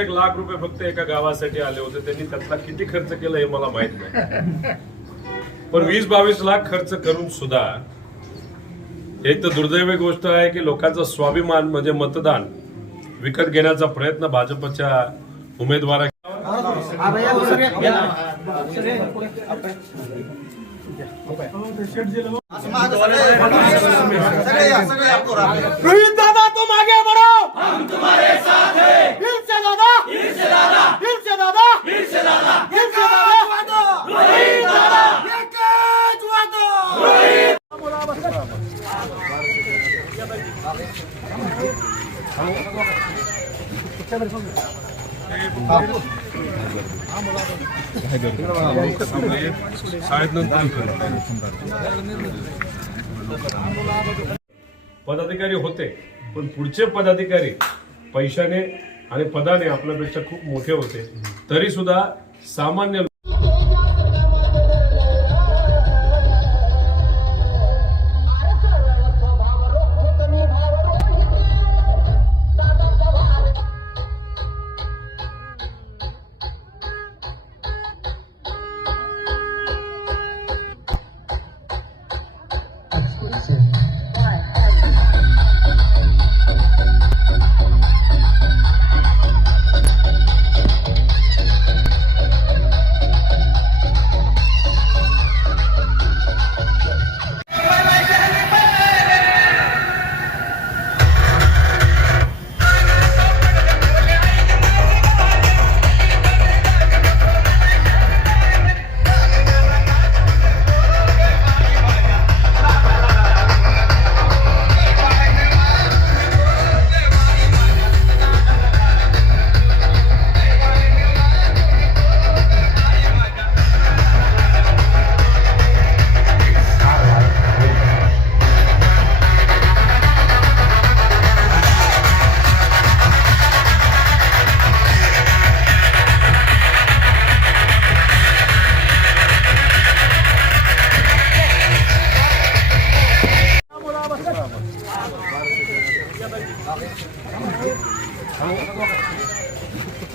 एक लाख रुपये फक्त एका गावासाठी आले होते. त्यांनी त्यातला किती खर्च केला हे मला माहीत नाही. पण वीस बावीस लाख खर्च करून सुद्धा एक तर दुर्दैवी गोष्ट आहे की लोकांचा स्वाभिमान म्हणजे मतदान विकत घेण्याचा प्रयत्न भाजपच्या उमेदवारा रोहित दादा तुम आगे बढ़ो हम तुम्हारे साथ हैं फिर से दादा फिर से दादा फिर से दादा फिर से दादा फिर से दादा रोहित दादा एकच वादो रोहित पदाधिकारी होते पण पुढचे पदाधिकारी पैशाने आणि पदाने आपल्यापेक्षा खूप मोठे होते. तरी सुद्धा सामान्य exquisite.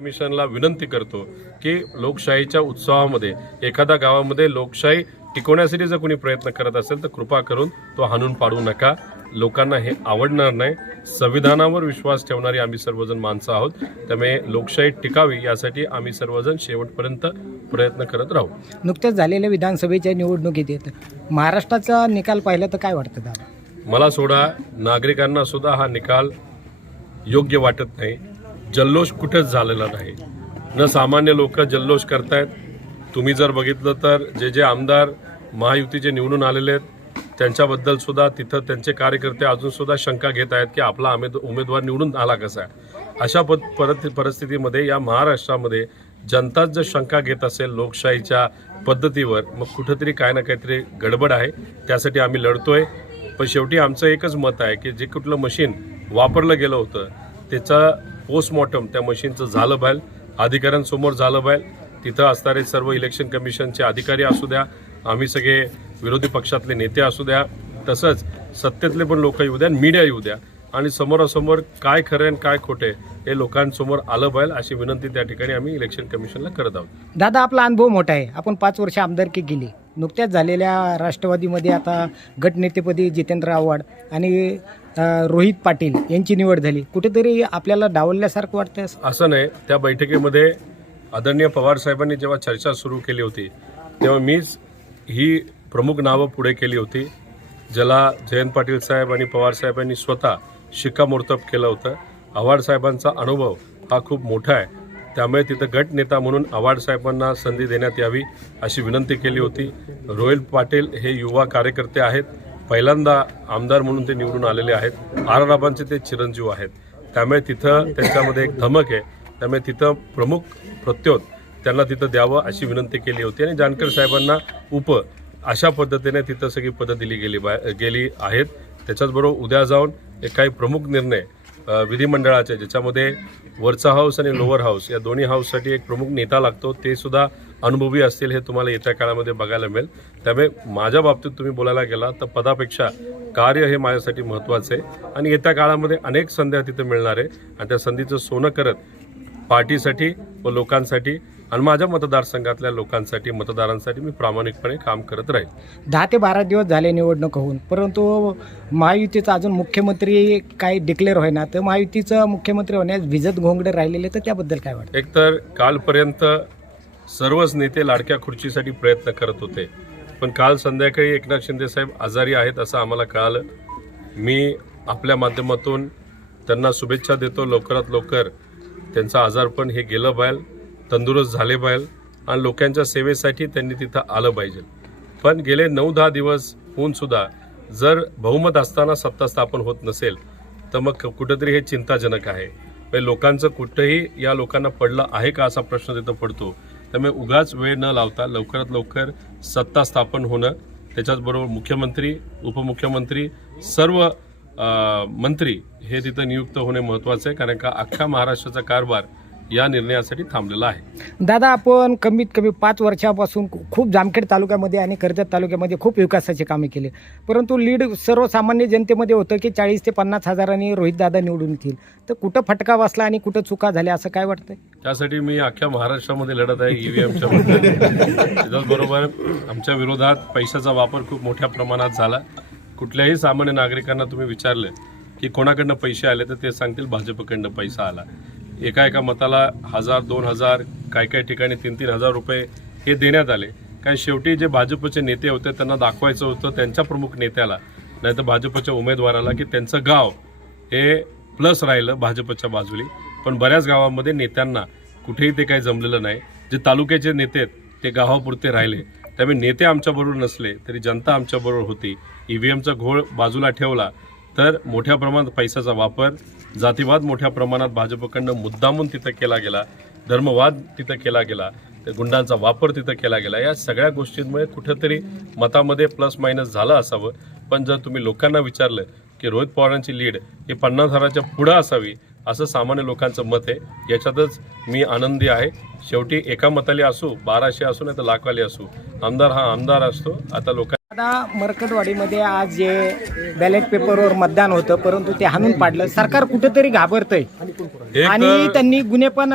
कमिशनला विनंती करतो की लोकशाहीच्या उत्सवामध्ये एखाद्या गावामध्ये लोकशाही टिकवण्यासाठी जर कोणी प्रयत्न करत असेल तर कृपा करून तो हाणून पाडू नका. लोकांना हे आवडणार नाही. संविधानावर विश्वास ठेवणारी आम्ही सर्वजण माणसं आहोत. त्यामुळे लोकशाही टिकावी यासाठी आम्ही सर्वजण शेवटपर्यंत प्रयत्न करत राहू. नुकत्याच झालेल्या विधानसभेच्या निवडणुकीत येत महाराष्ट्राचा निकाल पाहिला तर काय वाटतं मला सोडा नागरिकांना सुद्धा हा निकाल योग्य वाटत नाही. जल्लोष कुठेच झालेला नाही. न सामान्य लोक जल्लोष करतायत. तुम्ही जर बघितलं तर जे जे आमदार महायुतीचे निवडून आलेले आहेत त्यांच्याबद्दल सुद्धा तिथं त्यांचे कार्यकर्ते अजून सुद्धा शंका घेत आहेत की आपला आमेद उमेदवार निवडून आला कसा अशा पद परत परिस्थितीमध्ये या महाराष्ट्रामध्ये जनताच जर शंका घेत असेल लोकशाहीच्या पद्धतीवर मग कुठंतरी काय ना काहीतरी गडबड आहे. त्यासाठी आम्ही लढतोय. पण शेवटी आमचं एकच मत आहे की जे कुठलं मशीन वापरलं गेलं होतं त्याचा पोस्टमॉर्टम त्या मशीनचं झालं पाहिजे अधिकाऱ्यांसमोर झालं पाहिजे तिथं असणारे सर्व इलेक्शन कमिशनचे अधिकारी असू द्या आम्ही सगळे विरोधी पक्षातले नेते असू द्या तसंच सत्तेतले पण लोक येऊ द्या मीडिया येऊ द्या. आणि समोरासमोर काय खरं आणि काय खोटे हे लोकांसमोर आलं पाहिजे अशी विनंती त्या ठिकाणी आम्ही इलेक्शन कमिशनला करत आहोत. दादा आपला अनुभव मोठा आहे. आपण पाच वर्ष आमदारकी केली. नुकत्याच झालेल्या राष्ट्रवादीमध्ये आता गटनेतेपदी जितेंद्र आव्हाड आणि रोहित पाटील यांची निवड झाली. कुठेतरी आपल्याला डावलल्यासारखं वाटतं? असं नाही. त्या बैठकीमध्ये आदरणीय पवार साहेबांनी जेव्हा चर्चा सुरू केली होती तेव्हा मीच ही प्रमुख नावं पुढे केली होती. ज्याला जयंत पाटील साहेब आणि पवार साहेबांनी स्वतः शिक्कामोर्तब केलं होतं. आव्हाड साहेबांचा अनुभव हा खूप मोठा आहे. त्यामुळे तिथं गट नेता म्हणून आव्हाड साहेबांना संधी देण्यात यावी अशी विनंती केली होती. रोहिल पाटील हे युवा कार्यकर्ते आहेत. पहिल्यांदा आमदार म्हणून ते निवडून आलेले आहेत. आर राबांचे ते चिरंजीव आहेत. त्यामुळे तिथं त्यांच्यामध्ये एक धमक आहे. त्यामुळे तिथं प्रमुख प्रत्योत त्यांना तिथं द्यावं अशी विनंती केली होती आणि जानकर साहेबांना उप अशा पद्धतीने तिथं सगळी पदं दिली गेली बा- गेली आहेत. त्याच्याचबरोबर उद्या जाऊन एक काही प्रमुख निर्णय विधिमंडळाच्या विधिमंडळाचे ज्याच्यामध्ये वरचा हाऊस आणि लोअर हाऊस या दोन्ही हाऊससाठी एक प्रमुख नेता लागतो ते सुद्धा अनुभवी असतील हे तुम्हाला येत्या काळामध्ये बघायला मिळेल. त्यामुळे माझ्या बाबतीत तुम्ही बोलायला गेला तर पदापेक्षा कार्य हे माझ्यासाठी महत्त्वाचं आहे. आणि येत्या काळामध्ये अनेक संध्या तिथे मिळणार आहे. आणि त्या संधीचं सोनं करत पार्टीसाठी व लोकांसाठी आणि माझ्या मतदारसंघातल्या लोकांसाठी मतदारांसाठी मी प्रामाणिकपणे काम करत राहील. दहा ते बारा दिवस झाले निवडणूक होऊन परंतु महायुतीचा अजून मुख्यमंत्री काही डिक्लेअर होईना. तर महायुतीचं मुख्यमंत्री होण्यास विजत घोंगडे राहिलेले तर त्याबद्दल काय वाटतं? एकतर कालपर्यंत सर्वच नेते लाडक्या खुर्चीसाठी प्रयत्न करत होते. पण काल संध्याकाळी एकनाथ शिंदे साहेब आजारी आहेत असं आम्हाला कळालं. मी आपल्या माध्यमातून त्यांना शुभेच्छा देतो. लवकरात लवकर त्यांचं आजारपण हे गेलं पाहिजे. तंदुरुस्त झाले पाहिजे आणि लोकांच्या सेवेसाठी त्यांनी तिथं आलं पाहिजे. पण गेले नऊ दहा दिवस होऊन सुद्धा जर बहुमत असताना सत्ता स्थापन होत नसेल तर मग कुठंतरी हे चिंताजनक आहे. म्हणजे लोकांचं कुठंही या लोकांना पडलं आहे का असा प्रश्न तिथं पडतो. त्यामुळे उगाच वेळ न लावता लवकरात लवकर सत्ता स्थापन होणं त्याच्याचबरोबर मुख्यमंत्री उपमुख्यमंत्री सर्व मंत्री हे तिथं नियुक्त होणे महत्त्वाचं आहे. कारण का अख्ख्या महाराष्ट्राचा कारभार या निर्णयासाठी थांबलेला आहे. दादा आपण कमीत कमी पाच वर्षापासून खू- खूप जामखेड तालुक्यामध्ये आणि कर्जत तालुक्यामध्ये खूप विकासाचे कामे केले. परंतु लीड सर्वसामान्य जनतेमध्ये होतं की चाळीस ते पन्नास हजारांनी रोहित दादा निवडून येतील. तर कुठं फटका बसला आणि कुठं चुका झाल्या असं काय वाटतंय? त्यासाठी मी अख्ख्या महाराष्ट्रामध्ये लढत आहे ईव्हीएमच्या बद्दल त्याचबरोबर आमच्या विरोधात पैशाचा वापर खूप मोठ्या प्रमाणात झाला. कुठल्याही सामान्य नागरिकांना तुम्ही विचारलं की कोणाकडनं पैसे आले तर ते सांगतील भाजपकडनं पैसा आला. एका एका मताला हजार दोन हजार काय काय ठिकाणी तीन तीन हजार रुपये हे देण्यात आले. कारण शेवटी जे भाजपचे नेते होते त्यांना दाखवायचं होतं त्यांच्या प्रमुख नेत्याला. नाही तर भाजपच्या उमेदवाराला की त्यांचं गाव हे प्लस राहिलं भाजपच्या बाजूली. पण बऱ्याच गावामध्ये नेत्यांना कुठेही ते काही जमलेलं नाही. जे तालुक्याचे नेते आहेत ते गावापुरते राहिले. त्यामुळे नेते आमच्याबरोबर नसले तरी जनता आमच्याबरोबर होती. ई व्ही एमचा घोळ बाजूला ठेवला. तर मोठ्या प्रमाणात पैशाचा वापर जातीवाद मोठ्या प्रमाणात भाजपकडनं मुद्दामून तिथं केला गेला धर्मवाद तिथं केला गेला त्या गुंडांचा वापर तिथं केला गेला. या सगळ्या गोष्टींमुळे कुठंतरी मतामध्ये प्लस मायनस झालं असावं. पण जर तुम्ही लोकांना विचारलं की रोहित पवारांची लीड ही पन्नास हजाराच्या पुढं असावी असं सामान्य लोकांचं मत आहे. याच्यातच मी आनंदी आहे. शेवटी एका मताली असू बाराशे असू नाही तर लाखवाली असू. आमदार हा आमदार असतो. आता लोकांना आता मरकटवाडीमध्ये आज जे बॅलेट पेपरवर मतदान होतं परंतु ते हाणून पाडलं. सरकार कुठेतरी घाबरतंय. आणि त्यांनी गुन्हे पण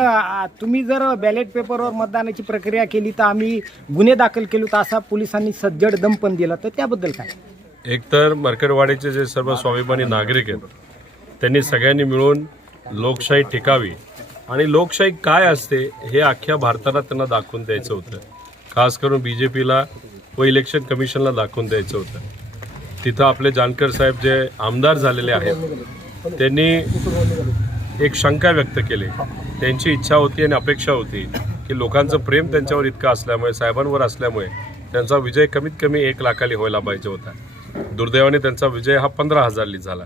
तुम्ही जर बॅलेट पेपरवर मतदानाची प्रक्रिया केली तर आम्ही गुन्हे दाखल केले तर असा पोलिसांनी सज्जड दम पण दिला. तर त्याबद्दल काय? एकतर मरकरवाडीचे जे सर्व स्वाभिमानी नागरिक आहेत त्यांनी सगळ्यांनी मिळून लोकशाही टिकावी. आणि लोकशाही काय असते हे अख्ख्या भारताला त्यांना दाखवून द्यायचं होतं. खास करून बी जे पीला व इलेक्शन कमिशनला दाखवून द्यायचं होतं. तिथं आपले जानकर साहेब जे आमदार झालेले आहेत त्यांनी एक शंका व्यक्त केली. त्यांची इच्छा होती आणि अपेक्षा होती की लोकांचं प्रेम त्यांच्यावर इतकं असल्यामुळे साहेबांवर असल्यामुळे त्यांचा विजय कमीत कमी एक लाखाली व्हायला पाहिजे होता. दुर्दैवाने त्यांचा विजय हा पंधरा हजारली झाला.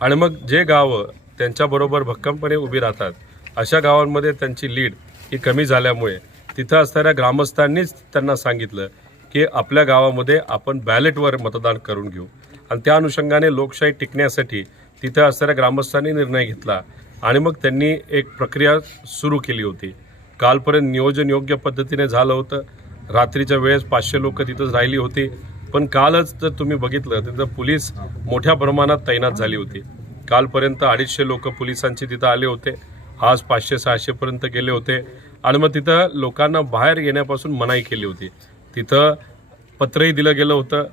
आणि मग जे गावं त्यांच्याबरोबर भक्कमपणे उभी राहतात अशा गावांमध्ये त्यांची लीड ही कमी झाल्यामुळे तिथं असणाऱ्या ग्रामस्थांनीच त्यांना सांगितलं की आपल्या गावामध्ये आपण बॅलेटवर मतदान करून घेऊ. आणि त्या अनुषंगाने लोकशाही टिकण्यासाठी तिथं असणाऱ्या ग्रामस्थांनी निर्णय घेतला आणि मग त्यांनी एक प्रक्रिया सुरू केली होती. कालपर्यंत नियोजन योग्य पद्धतीने झालं होतं. रात्रीच्या वेळेस पाचशे लोक तिथंच राहिली होती. पण कालच जर तुम्ही बघितलं तिथं पोलीस मोठ्या प्रमाणात तैनात झाली होती. कालपर्यंत अडीचशे लोक पोलिसांचे तिथं आले होते. आज पाचशे सहाशेपर्यंत गेले होते. आणि मग तिथं लोकांना बाहेर येण्यापासून मनाई केली होती. तिथं पत्रही दिलं गेलं होतं.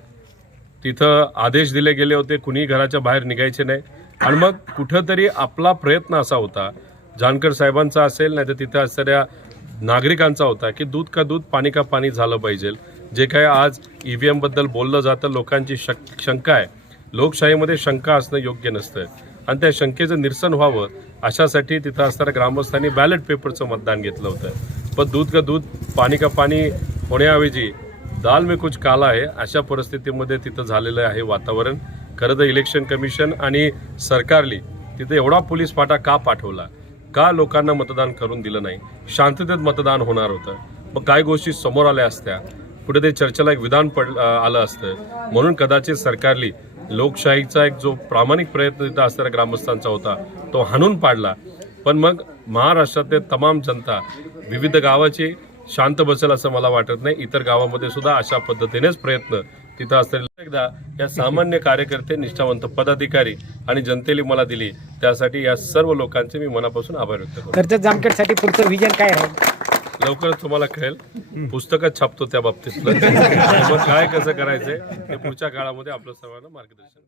तिथं आदेश दिले गेले होते कुणीही घराच्या बाहेर निघायचे नाही. आणि मग कुठंतरी आपला प्रयत्न असा होता जानकर साहेबांचा असेल नाही तर तिथं असणाऱ्या नागरिकांचा होता की दूध का दूध पाणी का पाणी झालं पाहिजे. जे काही आज ई व्ही एमबद्दल बोललं जातं लोकांची शक शंका आहे. लोकशाहीमध्ये शंका असणं योग्य नसतं आणि त्या शंकेचं निरसन व्हावं अशासाठी तिथं असणाऱ्या ग्रामस्थांनी बॅलेट पेपरचं मतदान घेतलं होतं. पण दूध का दूध पाणी का पाणी होण्याऐवजी दाल में कुछ काला आहे अशा परिस्थितीमध्ये तिथं झालेलं आहे वातावरण. खरं तर इलेक्शन कमिशन आणि सरकारली तिथे एवढा पोलीस फाटा का पाठवला? का लोकांना मतदान करून दिलं नाही? शांततेत मतदान होणार होतं. मग काय गोष्टी समोर आल्या असत्या? कुठे ते चर्चेला एक विधान पड आलं असतं. म्हणून कदाचित सरकारली लोकशाहीचा एक जो प्रामाणिक प्रयत्न तिथं असणाऱ्या ग्रामस्थांचा होता तो हाणून पाडला. पण मग महाराष्ट्रातले तमाम जनता विविध गावाची शांत बसेल असं मला वाटत नाही. इतर गावामध्ये सुद्धा अशा पद्धतीनेच प्रयत्न तिथं असलेले एकदा या सामान्य कार्यकर्ते निष्ठावंत पदाधिकारी आणि जनतेने मला दिली. त्यासाठी या सर्व लोकांचे मी मनापासून आभार व्यक्त करतो. कर्जत जामखेडसाठी पुढचं विजन काय आहे? लवकरच तुम्हाला कळेल. पुस्तकच छापतो त्या मग काय कसं करायचंय हे पुढच्या काळामध्ये आपलं सर्वांना मार्गदर्शन